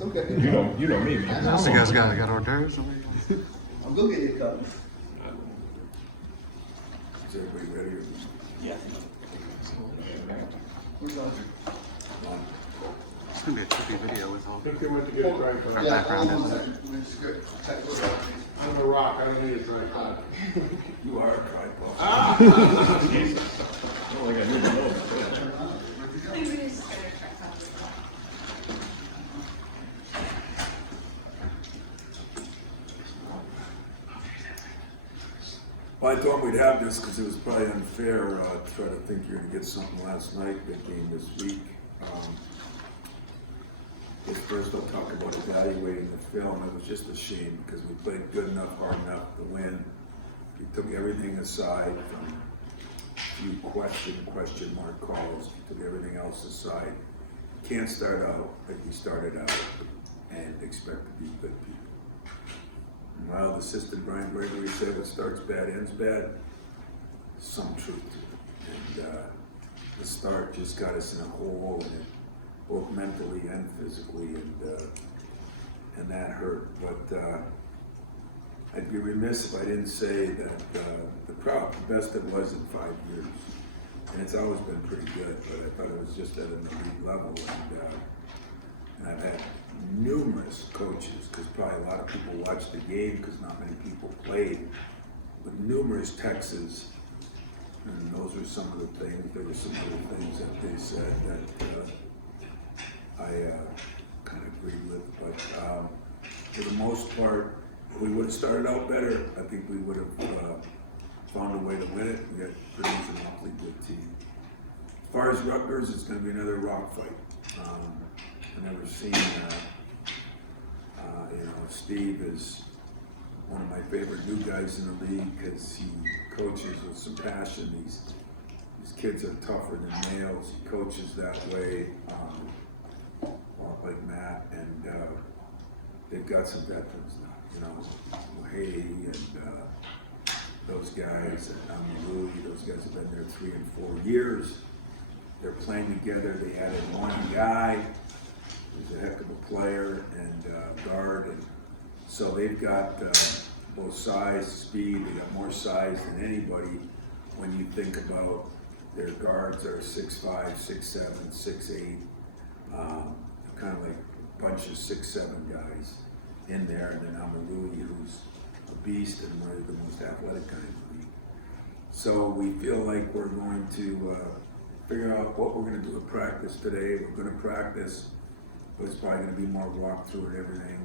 It's okay. You know me, man. So you guys got hors d'oeuvres? I'm gonna get it covered. Is everybody ready? Yeah. It's gonna be a trippy video with all I think they went to get a tripod. our background is. I'm a rock, I don't need a tripod. You are a tripod. I don't think I need to know about that. Well, I thought we'd have this because it was probably unfair to try to think you're going to get something last night that came this week. First I'll talk about evaluating the film. It was just a shame because we played good enough, hard enough to win. We took everything aside from a few question mark calls. We took everything else aside. Can't start out like we started out and expect to be good people. And while the assistant Brian Gregory said what starts bad ends bad, some truth to it. And the start just got us in a hole, and it, both mentally and physically, and that hurt. But I'd be remiss if I didn't say that the best it was in 5 years, and it's always been pretty good. But I thought it was just at an elite level, and I've had numerous coaches, because probably a lot of people watched the game because not many people played, but numerous texts, and those were some of the things. There were some other things that they said that I kind of agreed with, but for the most part, if we would have started out better, I think we would have found a way to win it. We had produced an awfully good team. As far as Rutgers, it's going to be another rock fight. I've never seen, Steve is one of my favorite new guys in the league because he coaches with some passion. These kids are tougher than nails. He coaches that way. Like Matt, and they've got some veterans now, Hay and those guys, and Louis, those guys have been there 3 and 4 years. They're playing together. They added one guy who's a heck of a player and guard, and so they've got both size, speed. They got more size than anybody when you think about their guards are 6'5", 6'7", 6'8". Kind of like a bunch of 6'7" guys in there, and then Louis, who's a beast and one of the most athletic guys in the league. So we feel like we're going to figure out what we're going to do at practice today. We're going to practice, but it's probably going to be more walkthrough and everything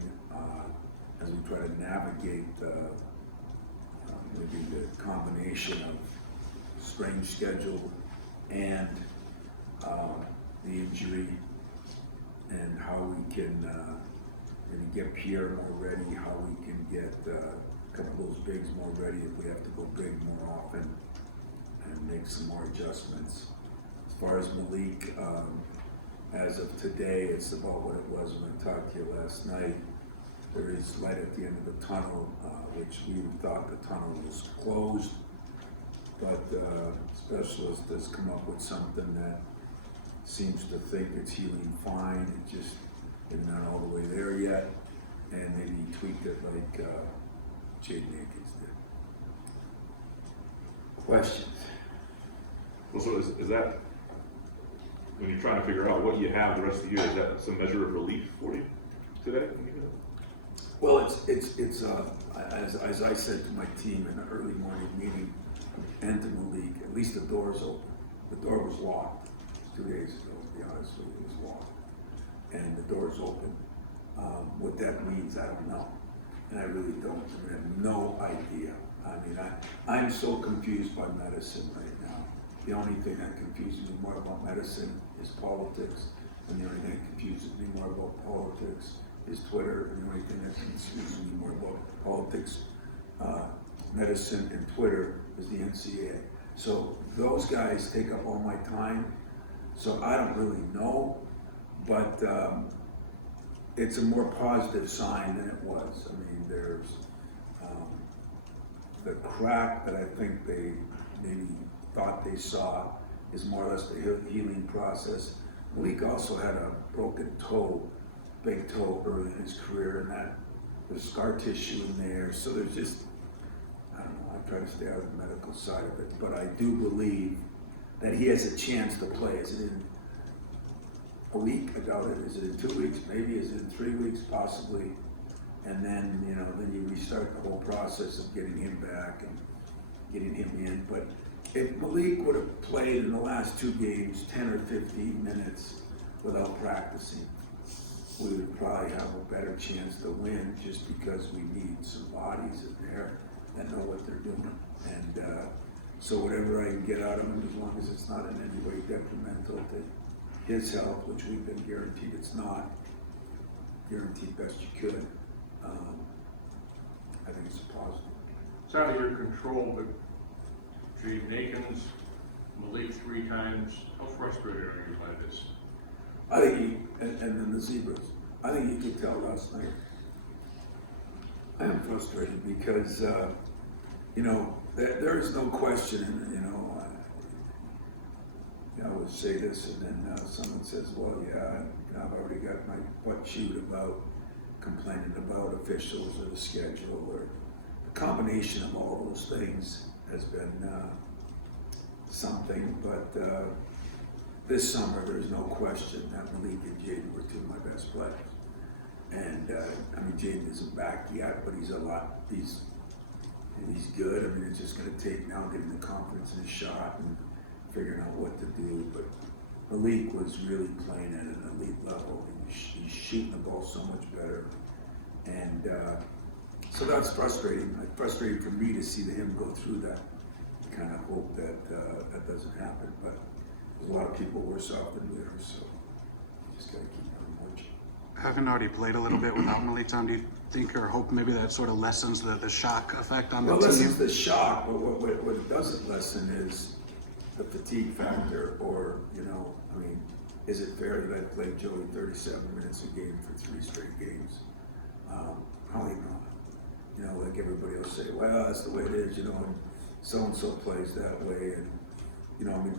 as we try to navigate maybe the combination of strange schedule and the injury, and how we can maybe get Pierre more ready, how we can get a couple of those bigs more ready if we have to go big more often, and make some more adjustments. As far as Malik, as of today, it's about what it was when I talked to you last night. There is light at the end of the tunnel, which we thought the tunnel was closed, but the specialist has come up with something that seems to think it's healing fine. It just is not all the way there yet, and maybe he tweaked it like Jaden Akins did. Questions? Well, so is that, when you're trying to figure out what you have the rest of the year, is that some measure of relief for you today? Well, it's as I said to my team in an early morning meeting and to Malik, at least the door's open. The door was locked 2 days ago, to be honest with you. It was locked, and the door's open. What that means, I don't know, and I really don't. I have no idea. I mean, I'm so confused by medicine right now. The only thing that confuses me more about medicine is politics, and the only thing that confuses me more about politics is Twitter, and the only thing that confuses me more about politics, medicine, and Twitter is the NCAA. So those guys take up all my time, so I don't really know, but it's a more positive sign than it was. I mean, there's the crack that I think they maybe thought they saw is more or less the healing process. Malik also had a broken toe big toe early in his career, and that there's scar tissue in there. So there's just, I don't know, I try to stay out of the medical side of it, but I do believe that he has a chance to play. Is it in a week? I doubt it. Is it in 2 weeks? Maybe. Is it in 3 weeks? Possibly. And then, then you restart the whole process of getting him back and getting him in. But if Malik would have played in the last 2 games 10 or 15 minutes without practicing, we would probably have a better chance to win, just because we need some bodies in there that know what they're doing. And so whatever I can get out of him, as long as it's not in any way detrimental to his health, which we've been guaranteed it's not, guaranteed best you could, I think it's a positive. It's out of your control, but Jade Nakins, Malik 3 times. How frustrated are you by this? I think and then the Zebras, I think you could tell last night. I am frustrated because, there is no question, I would say this, and then someone says, well, yeah, I've already got my butt chewed about complaining about officials or the schedule, or the combination of all those things has been something, but this summer there's no question that Malik and Jaden were 2 of my best players. And Jaden isn't back yet, but he's good. It's just going to take now getting the confidence in his shot and figuring out what to do. But Malik was really playing at an elite level. He's shooting the ball so much better. And so that's frustrating. It's frustrating for me to see him go through that. I kind of hope that that doesn't happen. But there's a lot of people worse off than we are, so just got to keep on marching. Having already played a little bit without Malik time, do you think or hope maybe that sort of lessens the shock effect on the team? Well, lessens the shock, but what it doesn't lessen is the fatigue factor, or, is it fair that I played Joey 37 minutes a game for 3 straight games? Probably not. Like everybody will say, well, that's the way it is, and so-and-so plays that way. And,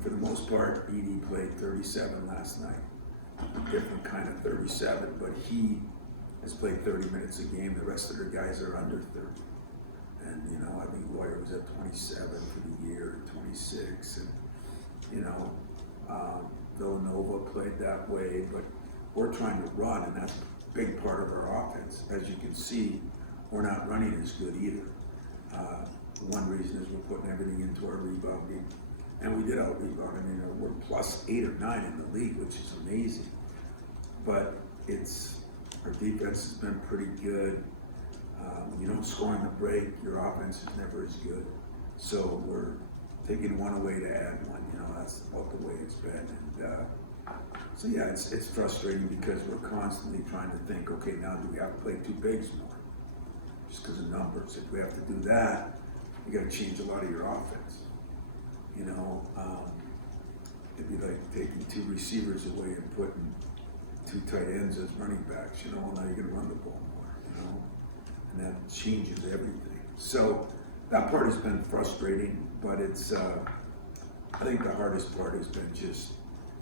for the most part, Edie played 37 last night. A different kind of 37, but he has played 30 minutes a game. The rest of the guys are under 30. And, I think Lawyer was at 27 for the year, 26. And, Villanova played that way, but we're trying to run, and that's a big part of our offense. As you can see, we're not running as good either. One reason is we're putting everything into our rebounding. And we did out-rebound. We're plus 8 or 9 in the league, which is amazing. But our defense has been pretty good. When you don't score on the break, your offense is never as good. So we're taking one away to add one. That's about the way it's been. And it's frustrating because we're constantly trying to think, okay, now do we have to play 2 bigs more? Just because of numbers. If we have to do that, you got to change a lot of your offense. It'd be like taking 2 receivers away and putting 2 tight ends as running backs. Well, now you're going to run the ball more. And that changes everything. So that part has been frustrating, but it's. I think the hardest part has been just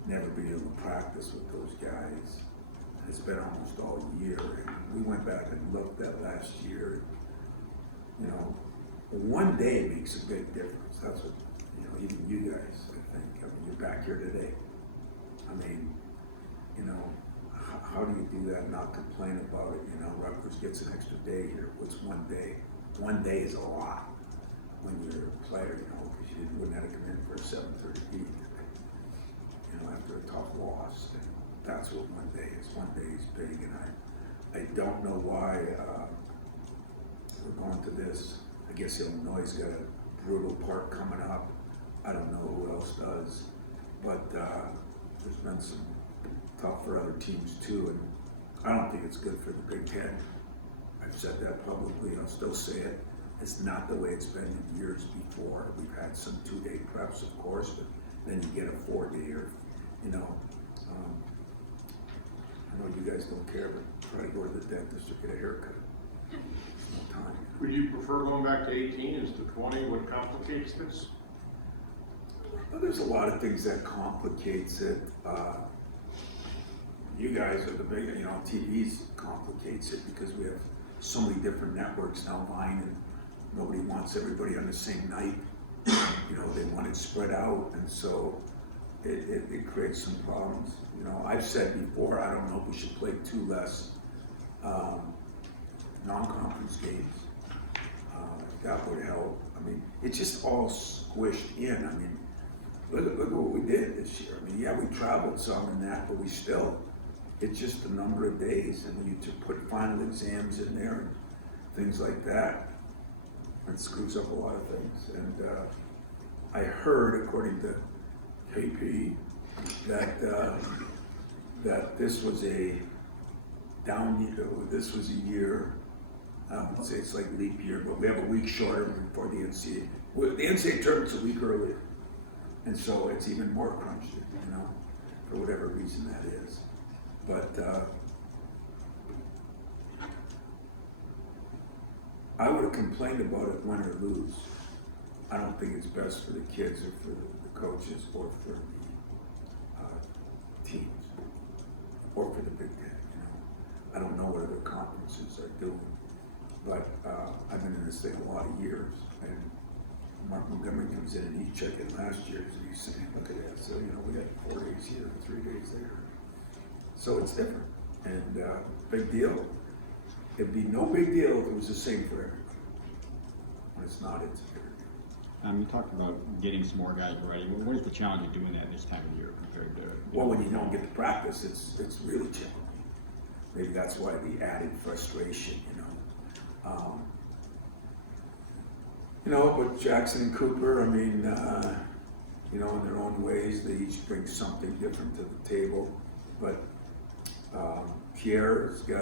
never being able to practice with those guys. And it's been almost all year. And we went back and looked at last year. One day makes a big difference. That's what. Even you guys, I think. You're back here today. How do you do that and not complain about it? Rutgers gets an extra day here. What's 1 day? 1 day is a lot when you're a player, because you wouldn't have to come in for a 7:30 beat, after a tough loss. And that's what 1 day is. 1 day is big, and I don't know why we're going to this. I guess Illinois has got a brutal part coming up. I don't know who else does, but there's been some tough for other teams too, and I don't think it's good for the Big Ten. I've said that publicly, I'll still say it. It's not the way it's been in years before. We've had some 2-day preps, of course, but then you get a 4-day, or, I know you guys don't care, but try to go to the dentist or get a haircut. There's no time. Would you prefer going back to 18? Is the 20 what complicates this? Well, there's a lot of things that complicates it. you guys are the big, TV's complicates it because we have so many different networks now vying, and nobody wants everybody on the same night. They want it spread out, and so it creates some problems. I've said before, I don't know if we should play 2 less non-conference games. That would help. I mean, it's just all squished in. I mean, look at what we did this year. I mean, yeah, we traveled some and that, but it's just a number of days, and when you put final exams in there and things like that, it screws up a lot of things. And I heard, according to KP, that this was a down year. This was a year. I would say it's like leap year, but we have a week shorter before the NCAA. The NCAA tournament's a week earlier, and so it's even more crunched, for whatever reason that is. But I would have complained about it win or lose. I don't think it's best for the kids or for the coaches or for the teams or for the Big Ten. I don't know what other conferences are doing, but I've been in this thing a lot of years, and Mark Montgomery comes in and he's checking last year's and he's saying, look at that. So, we had 4 days here and 3 days there. So it's different, and big deal. It'd be no big deal if it was the same for everybody. When it's not, it's a bigger deal. You talked about getting some more guys ready. What is the challenge of doing that this time of year compared to? Well, when you don't get to practice, it's really challenging. Maybe that's why the added frustration, but Jackson and Cooper, I mean, in their own ways, they each bring something different to the table. But Pierre's we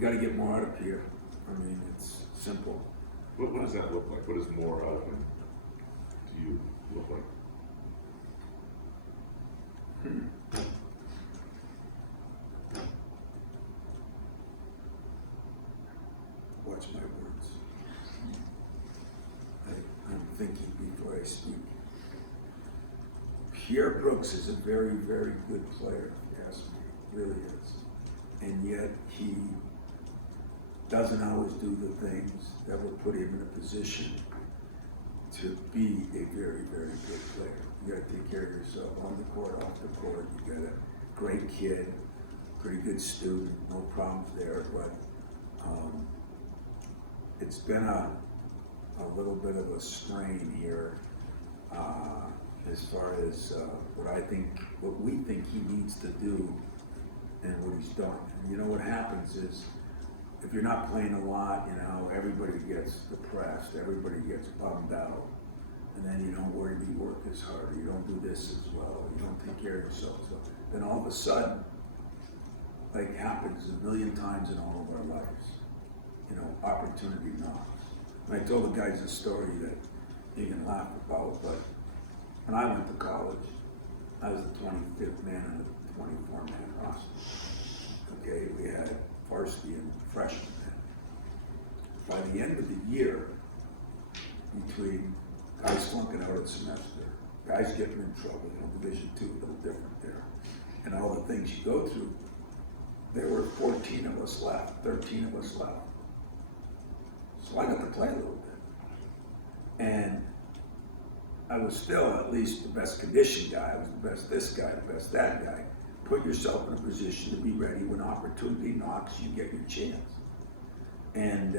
got to get more out of Pierre. I mean, it's simple. What does that look like? What does more out of him to you look like? Watch my words. I'm thinking before I speak. Pierre Brooks is a very, very good player, if you ask me. Really is. And yet he doesn't always do the things that will put him in a position to be a very, very good player. You gotta take care of yourself on the court, off the court. You got a great kid, pretty good student, no problems there, but it's been a little bit of a strain here as far as what we think he needs to do and what he's done. And what happens is, if you're not playing a lot, everybody gets depressed, everybody gets bummed out, and then you don't work as hard, you don't do this as well, you don't take care of yourself. So then all of a sudden, like happens a million times in all of our lives, opportunity knocks. And I told the guys a story that you can laugh about, but when I went to college, I was the 25th man on the 24-man roster. Okay, we had varsity and freshmen then. By the end of the year, between guys flunking out at semester, guys getting in trouble, Division II, a little different there, and all the things you go through, there were 14 of us left, 13 of us left. So I got to play a little bit. And I was still at least the best conditioned guy. I was the best this guy, the best that guy. Put yourself in a position to be ready when opportunity knocks, you get your chance. And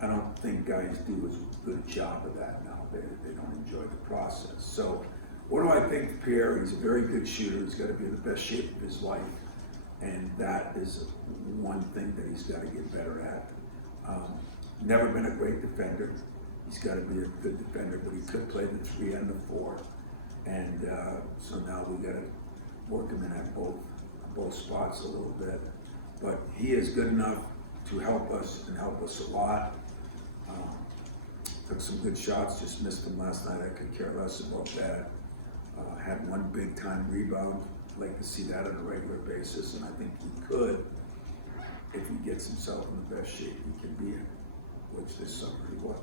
I don't think guys do as good a job of that now. They don't enjoy the process. So what do I think of Pierre? He's a very good shooter. He's got to be in the best shape of his life. And that is one thing that he's got to get better at. Never been a great defender. He's got to be a good defender, but he could play the 3 and the 4. And so now we got to work him in at both spots a little bit. But he is good enough to help us and help us a lot. Took some good shots, just missed them last night. I could care less about that. Had one big time rebound. I'd like to see that on a regular basis, and I think he could, if he gets himself in the best shape he can be in, which this summer he was.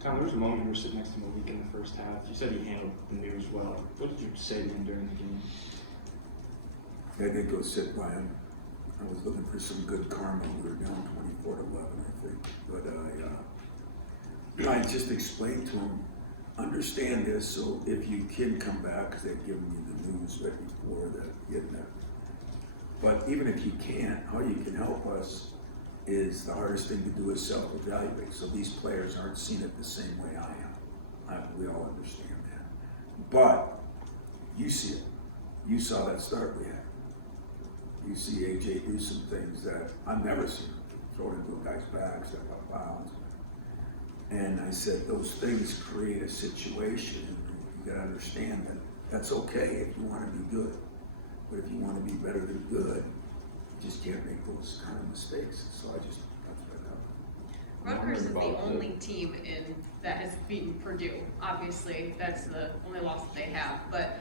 Tom, there was a moment you were sitting next to Malik in the first half. You said he handled the news well. What did you say to him during the game? I did go sit by him. I was looking for some good karma. We were down 24-11, I think. But I just explained to him, understand this, so if you can come back, because they'd given me the news right before that he had met. But even if you can't, how you can help us is the hardest thing to do is self-evaluate. So these players aren't seeing it the same way I am. We all understand that. But you see it. You saw that start we had. You see AJ do some things that I've never seen. Throw it into a guy's back, step up bounds. And I said, those things create a situation, and you gotta understand that that's okay if you wanna be good. But if you wanna be better than good, you just can't make those kind of mistakes. So I just, that's what I got. Rutgers is the only team that has beaten Purdue. Obviously, that's the only loss that they have. But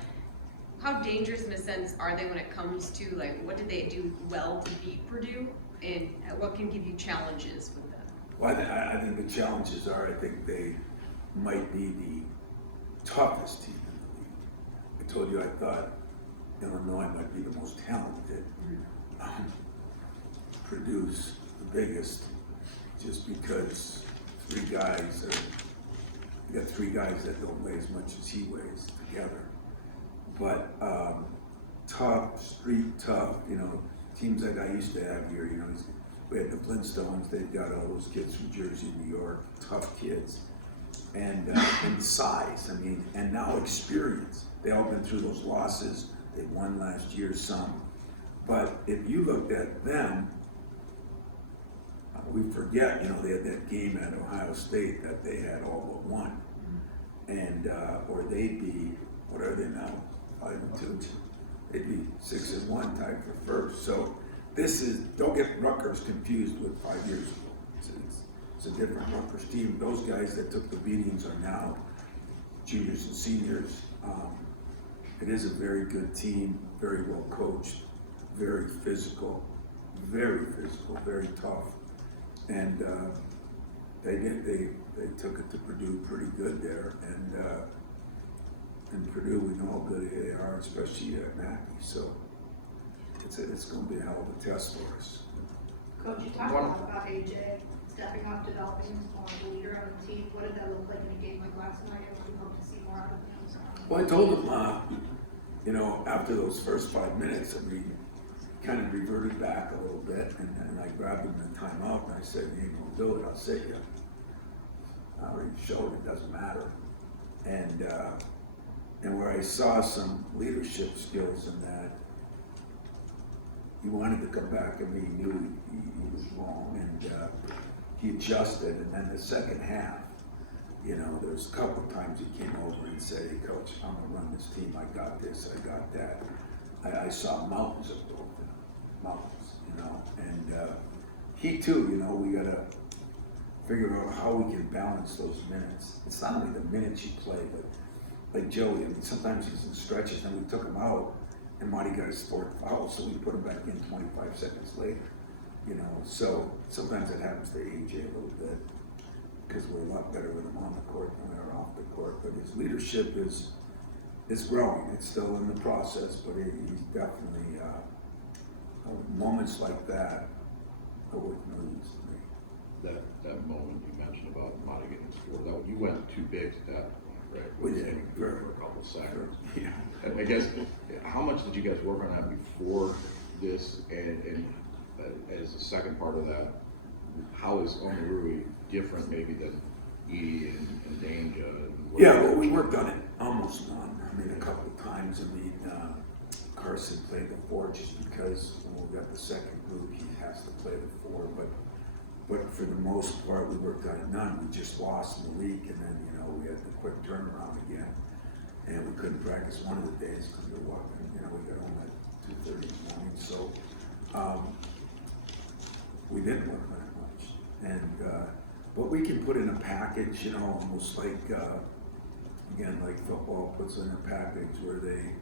how dangerous, in a sense, are they when it comes to, like, what did they do well to beat Purdue, and what can give you challenges with them? Well, I think the challenges are, I think they might be the toughest team in the league. I told you I thought Illinois might be the most talented. Purdue's the biggest, just because you got three guys that don't weigh as much as he weighs together. But tough, street tough, teams like I used to have here, we had the Flintstones, they've got all those kids from Jersey, New York, tough kids. And size, and now experience. They all been through those losses, they won last year some. But if you looked at them, we forget, they had that game at Ohio State that they had all but one. And, or they'd be, what are they now? 5-2. They'd be 6-1, tied for first. So don't get Rutgers confused with 5 years ago. It's a different Rutgers team. Those guys that took the beatings are now juniors and seniors. It is a very good team, very well coached, very physical, very tough. And they took it to Purdue pretty good there. And Purdue, we know how good they are, especially at Mackey. So it's going to be a hell of a test for us. Coach, you talked a lot about AJ stepping up, developing more of a leader on the team. What did that look like in a game like last night? And what do you hope to see more out of him? Well, I told him, after those first 5 minutes, he kind of reverted back a little bit, and I grabbed him in the timeout, and I said, you ain't gonna do it, I'll sit you. I already showed it doesn't matter. And where I saw some leadership skills in that, he wanted to come back, and he knew he was wrong, and he adjusted. And then the second half, there's a couple of times he came over and said, hey, Coach, I'm gonna run this team, I got this, I got that. I saw mountains of growth in him, mountains, and he too, we gotta figure out how we can balance those minutes. It's not only the minutes you play, but like Joey, sometimes he's in stretches, and we took him out, and Marty got his fourth foul, so we put him back in 25 seconds later. So sometimes it happens to AJ a little bit, because we're a lot better with him on the court than we are off the court. But his leadership is growing. It's still in the process, but he's definitely moments like that are worth millions to me. That moment you mentioned about Monty getting his fourth, you went too big at that point, right? We did. For a couple of seconds. Yeah. And I guess, how much did you guys work on that before this? And as the second part of that, how is Omarui different maybe than Edie and Danger? Yeah, well, we worked on it almost none. A couple of times. Carson played the four just because when we got the second group, he has to play the four. But for the most part, we worked on it none. We just lost Malik, and then we had the quick turnaround again, and we couldn't practice one of the days because we were walking. We got home at 2:30 in the morning, so we didn't work on it much. But we can put in a package, almost like. Again, like football puts in a package where they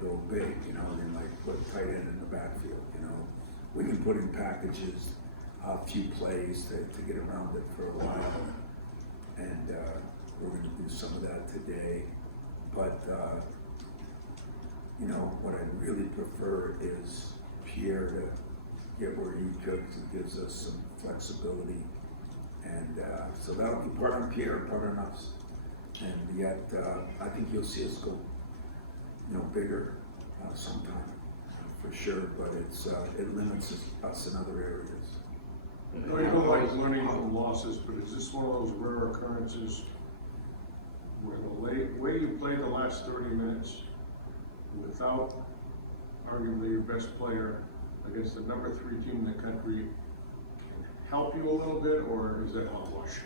go big, they might put tight end in the backfield, We can put in packages, a few plays to get around it for a while. And we're going to do some of that today. But, you know, what I'd really prefer is Pierre to get where he could, it gives us some flexibility. And so that'll be part on Pierre, part on us. And yet, I think you'll see us go, you know, bigger sometime, for sure, but it limits us in other areas. I don't like learning from losses, but is this one of those rare occurrences where the way you played the last 30 minutes without arguably your best player against the number 3 team in the country can help you a little bit, or is that hogwash?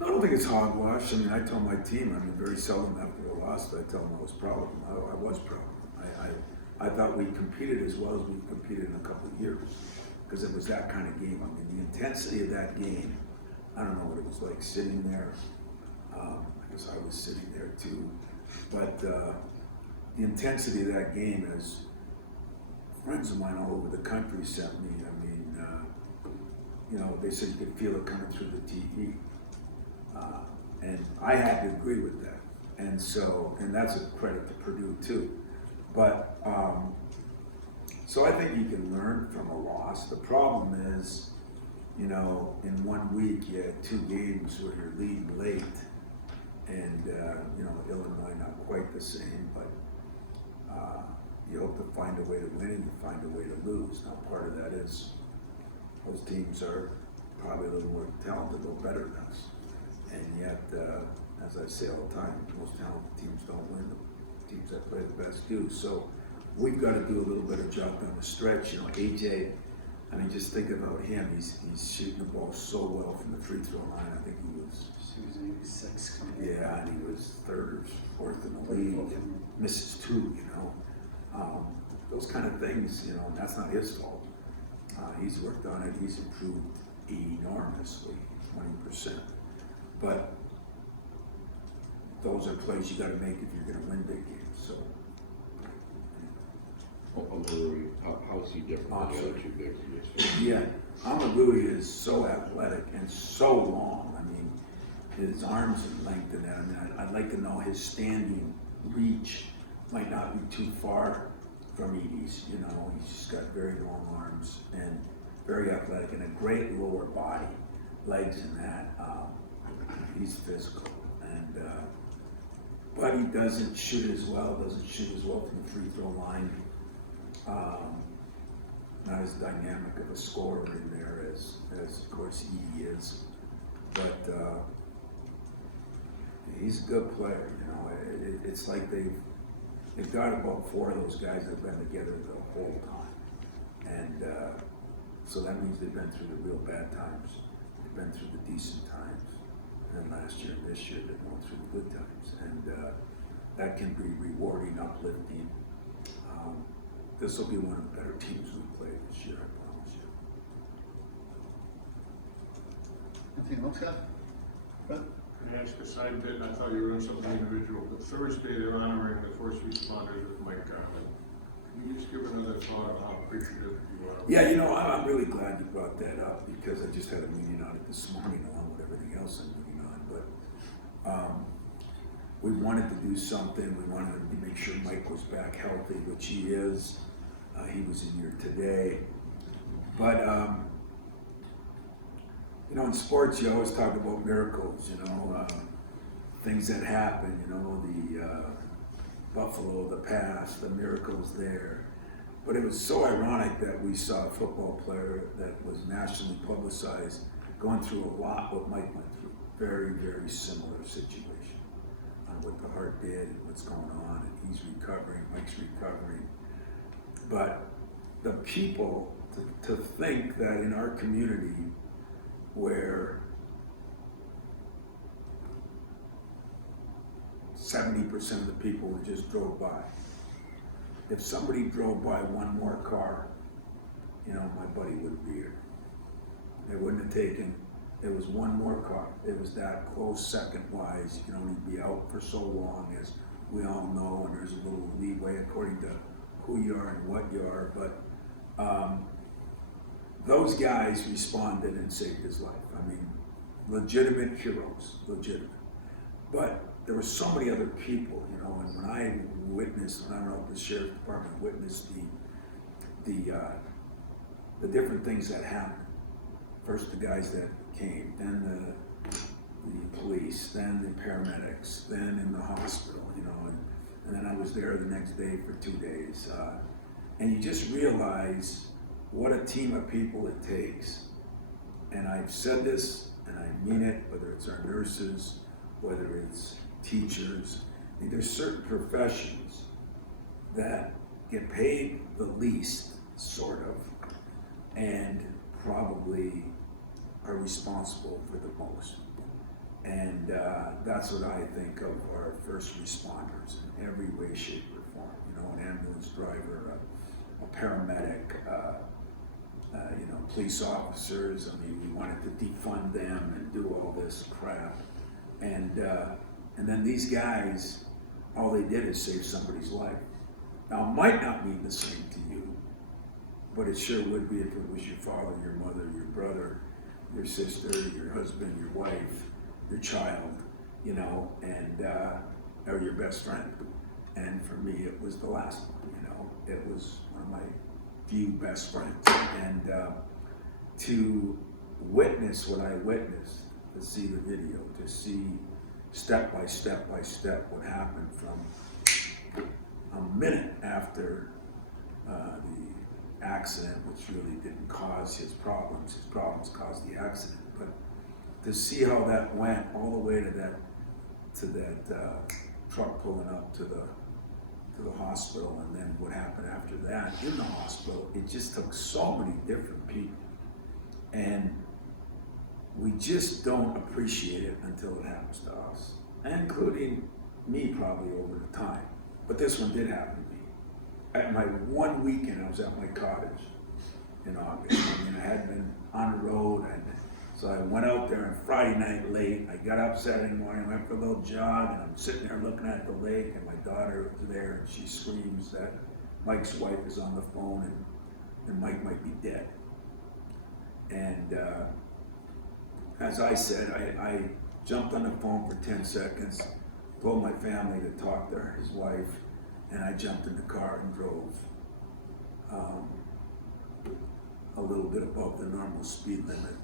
I don't think it's hogwash. I mean, I tell my team, I mean, very seldom after a loss, I tell them I was proud of them. I was proud of them. I thought we competed as well as we've competed in a couple of years, because it was that kind of game. I mean, the intensity of that game, I don't know what it was like sitting there. I guess I was sitting there too. But the intensity of that game, as friends of mine all over the country sent me, I mean, you know, they said you could feel it coming through the TV. And I had to agree with that. And so, and that's a credit to Purdue too. But, so I think you can learn from a loss. The problem is, you know, in 1 week you had 2 games where you're leading late. And, you know, Illinois not quite the same, but you hope to find a way to win and you find a way to lose. Now part of that is those teams are probably a little more talented, a little better than us. And yet, as I say all the time, most talented teams don't win. The teams that play the best do. So we've got to do a little better job down the stretch. You know, AJ, I mean, just think about him. He's shooting the ball so well from the free throw line. I think he was 86 coming in. yeah, and he was 3rd or 4th in the league, and misses 2, you know. Those kind of things, you know, and that's not his fault. He's worked on it, he's improved enormously, 20%. But those are plays you gotta make if you're gonna win big games, so. How is he different than the other 2 big guys? Yeah, Amagoui is so athletic and so long. I mean, his arms are lengthened. I mean, I'd like to know his standing reach might not be too far from Edie's. You know, he's just got very long arms and very athletic and a great lower body, legs and that. He's physical, and but he doesn't shoot as well. Doesn't shoot as well from the free throw line. Not as dynamic of a scorer in there as of course Edie is, but he's a good player. You know, it's like they've got about 4 of those guys that have been together the whole time, and so that means they've been through the real bad times, they've been through the decent times, and then last year and this year they're going through the good times, and that can be rewarding, uplifting. This will be one of the better teams we played this year, I promise you. Anything else, Scott? Fred? Can I ask a side bit? I thought you were doing something individual, but Thursday they're honoring the first responders with Mike Garland. Can you just give another thought of how appreciative you are? Yeah, you know, I'm really glad you brought that up because I just had a meeting on it this morning along with everything else I'm meeting on. But we wanted to do something. We wanted to make sure Mike was back healthy, which he is. He was in here today. But, you know, in sports, you always talk about miracles, you know, things that happen, you know, the Buffalo, the past, the miracles there. But it was so ironic that we saw a football player that was nationally publicized going through a lot what Mike went through. Very, very similar situation on what the heart did and what's going on, and he's recovering, Mike's recovering. But the people, to think that in our community where 70% of the people just drove by, if somebody drove by one more car, you know, my buddy wouldn't be here. They wouldn't have taken, it was one more car. It was that close second-wise. You can only be out for so long, as we all know, and there's a little leeway according to who you are and what you are, but those guys responded and saved his life. I mean, legitimate heroes, legitimate. But there were so many other people, you know, and when I don't know if the sheriff's department witnessed the different things that happened. First the guys that came, then the police, then the paramedics, then in the hospital, you know, and then I was there the next day for 2 days. And you just realize what a team of people it takes. And I've said this, and I mean it, whether it's our nurses, whether it's teachers. I mean, there's certain professions that get paid the least, sort of, and probably are responsible for the most. And that's what I think of our first responders in every way, shape, or form. You know, an ambulance driver, a paramedic, you know, police officers. I mean, we wanted to defund them and do all this crap. And then these guys, all they did is save somebody's life. Now, it might not mean the same to you, but it sure would be if it was your father, your mother, your brother, your sister, your husband, your wife, your child, you know, and or your best friend. And for me, it was the last one, you know. It was one of my few best friends. And to witness what I witnessed, to see the video, to see step by step what happened from a minute after the accident, which really didn't cause his problems caused the accident, but to see how that went all the way to that truck pulling up to the hospital, and then what happened after that in the hospital, it just took so many different people, and we just don't appreciate it until it happens to us, including me probably over the time. But this one did happen to me. At my one weekend, I was at my cottage in August. I mean, I had been on the road, and so I went out there on Friday night late. I got up Saturday morning, went for a little jog, and I'm sitting there looking at the lake, and my daughter was there, and she screams that Mike's wife is on the phone, and Mike might be dead. And as I said, I jumped on the phone for 10 seconds, told my family to talk to his wife, and I jumped in the car and drove a little bit above the normal speed limit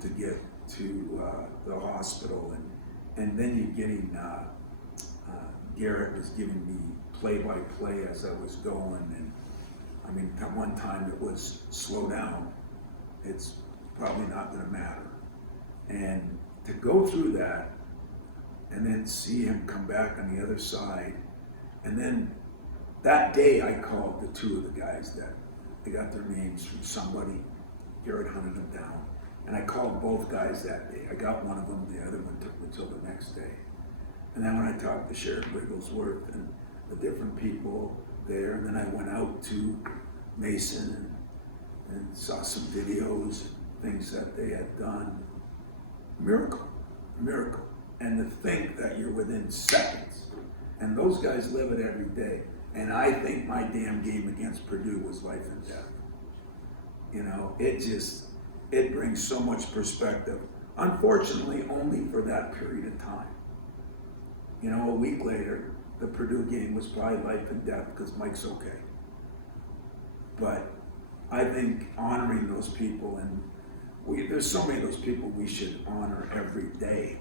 to get to the hospital. And then you're getting, Garrett was giving me play-by-play as I was going. And I mean, at one time it was slow down. It's probably not gonna matter. And to go through that and then see him come back on the other side. And then that day I called the two of the guys that they got their names from somebody. Garrett hunted them down. And I called both guys that day. I got one of them, the other one took me till the next day. And then when I talked to Sheriff Wigglesworth and the different people there, and then I went out to Mason and saw some videos, things that they had done. Miracle. And to think that you're within seconds. And those guys live it every day. And I think my damn game against Purdue was life and death. You know, it brings so much perspective. Unfortunately, only for that period of time. You know, a week later, the Purdue game was probably life and death because Mike's okay. But I think honoring those people, and there's so many of those people we should honor every day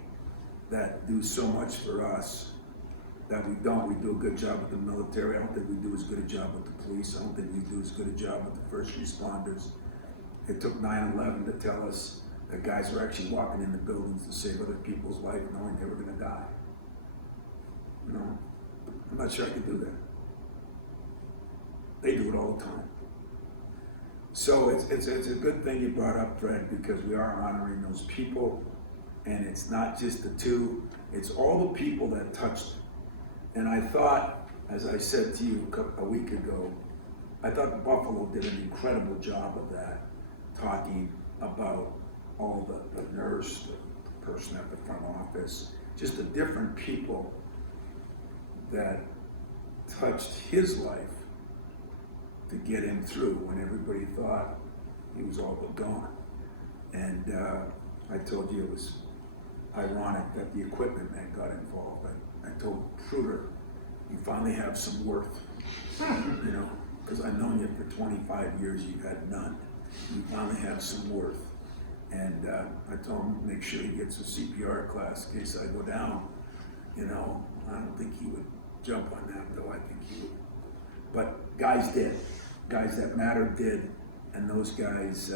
that do so much for us that we don't. We do a good job with the military. I don't think we do as good a job with the police. I don't think we do as good a job with the first responders. It took 9/11 to tell us that guys were actually walking in the buildings to save other people's life knowing they were gonna die. You know, I'm not sure I could do that. They do it all the time. So it's a good thing you brought up, Fred, because we are honoring those people, and it's not just the two, it's all the people that touched it. And I thought, as I said to you a week ago, I thought Buffalo did an incredible job of that, talking about all the nurse, the person at the front office, just the different people that touched his life to get him through when everybody thought he was all but gone. And I told you it was ironic that the equipment man got involved. I told Schroeder, you finally have some worth, you know, because I've known you for 25 years, you've had none. You finally have some worth. And I told him, make sure he gets a CPR class in case I go down. You know, I don't think he would jump on that, though. I think he would. But guys did. Guys that mattered did. And those guys,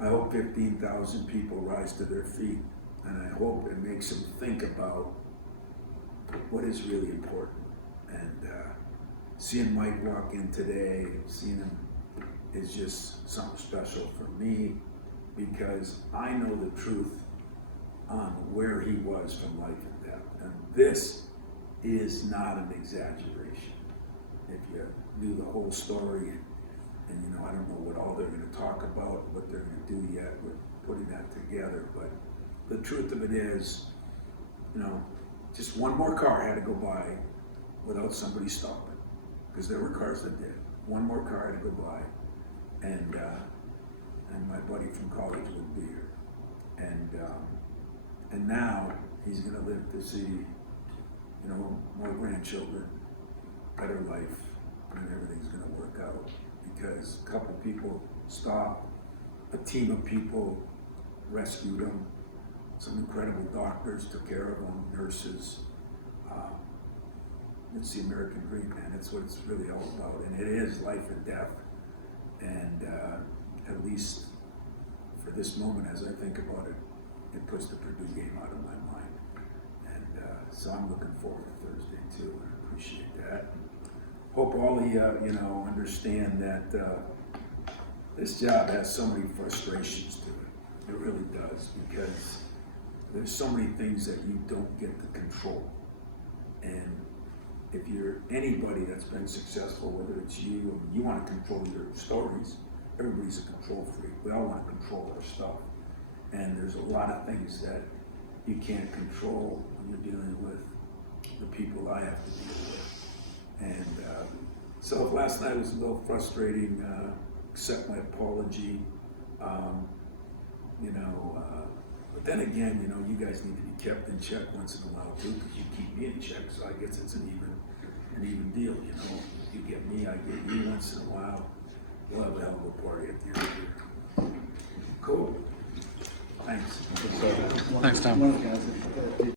I hope 15,000 people rise to their feet. And I hope it makes them think about what is really important. And seeing Mike walk in today, seeing him is just something special for me, because I know the truth on where he was from life and death. And this is not an exaggeration. If you knew the whole story, and you know, I don't know what all they're going to talk about, what they're going to do yet with putting that together, but the truth of it is, you know, just one more car had to go by without somebody stopping, because there were cars that did. One more car had to go by, and my buddy from college would be here, and now he's going to live to see, you know, more grandchildren, better life, and everything's going to work out, because a couple people stopped, a team of people rescued him, some incredible doctors took care of him, nurses. It's the American dream, man. It's what it's really all about, and it is life and death. And at least for this moment, as I think about it, it puts the Purdue game out of my mind. And so I'm looking forward to Thursday too, and I appreciate that. Hope all of you, you know, understand that this job has so many frustrations to it. It really does, because there's so many things that you don't get to control. And if you're anybody that's been successful, whether it's you, you want to control your stories. Everybody's a control freak. We all want to control our stuff. And there's a lot of things that you can't control when you're dealing with the people I have to deal with. And so if last night was a little frustrating, accept my apology. You know, but then again, you know, you guys need to be kept in check once in a while too, because you keep me in check. So I guess it's an even deal. You know, you get me, I get you once in a while. We'll have a hell of a party at the end of the year. Cool. Thanks. Thanks, Tom. One of the guys that